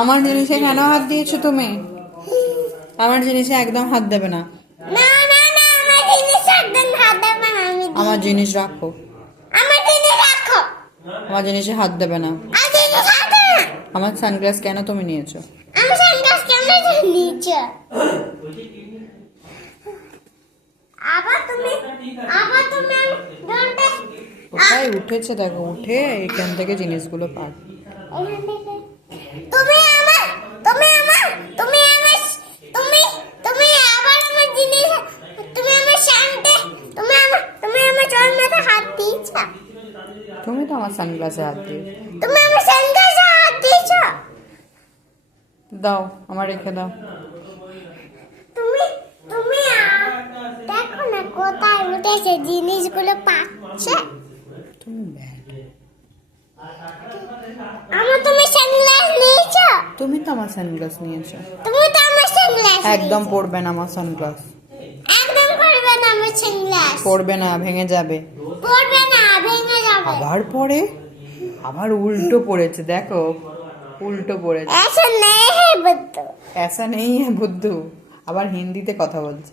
আমার জিনিসে কেন হাত দিয়েছো তুমি? আমার জিনিসে একদম হাত দেবে না। না না না, আমার জিনিস একদম হাত দেবে না। আমার জিনিস রাখো। আমার জিনিস রাখো। আমার জিনিসে হাত দেবে না। আমার জিনিস হাত দেবে না। আমার সানগ্লাস কেন তুমি নিয়েছো? আমার সানগ্লাস কেমন নিচে? আবার তুমি ধরতে কোথায় উঠেছে দেখো, উঠে এখান থেকে জিনিসগুলো পার। তুমি আমার তুমি আমার তুমি আমার তুমি তুমি আবার আমার জিনিস, তুমি আমার শান্তে, তুমি আমার চোখের মধ্যে হাত দিয়েছ। তুমি তো আমার সানগ্লাসে হাত দিয়েছো। তুমি আমার সানগ্লাসে হাত দিয়েছ। দাও, আমার রেখে দাও। তুমি তুমি দেখো না কোথায় উঠেছে, জিনিসগুলো পাচ্ছে। তুমি ব্যাড। তুমি সানগ্লাস নিয়েছো। তুমি তো আমার সানগ্লাস নিয়েছো। তুমি তো আমার সানগ্লাস একদম পরবে না আমার সানগ্লাস। একদম পরবে না আমার সানগ্লাস। পরবে না, ভেঙে যাবে। পরবে না, ভেঙে যাবে। আবার পরে, আবার উল্টো পড়েছে দেখো, উল্টো পড়েছে। ऐसा नहीं है बुद्धू। ऐसा नहीं है बुद्धू। আবার হিন্দিতে কথা বলছে।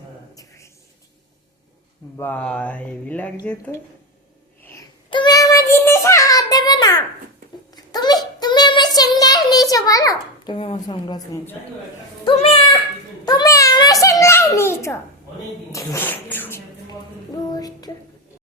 বাহ, হেভি লাগছে তো। তুমি আমার জিনিসে হাত দেবে না। তুমি আমার সানগ্লাস নিয়েছো বলো। তুমি আমার সানগ্লাস নিয়েছো। তুমি আমার সানগ্লাস নিয়েছো।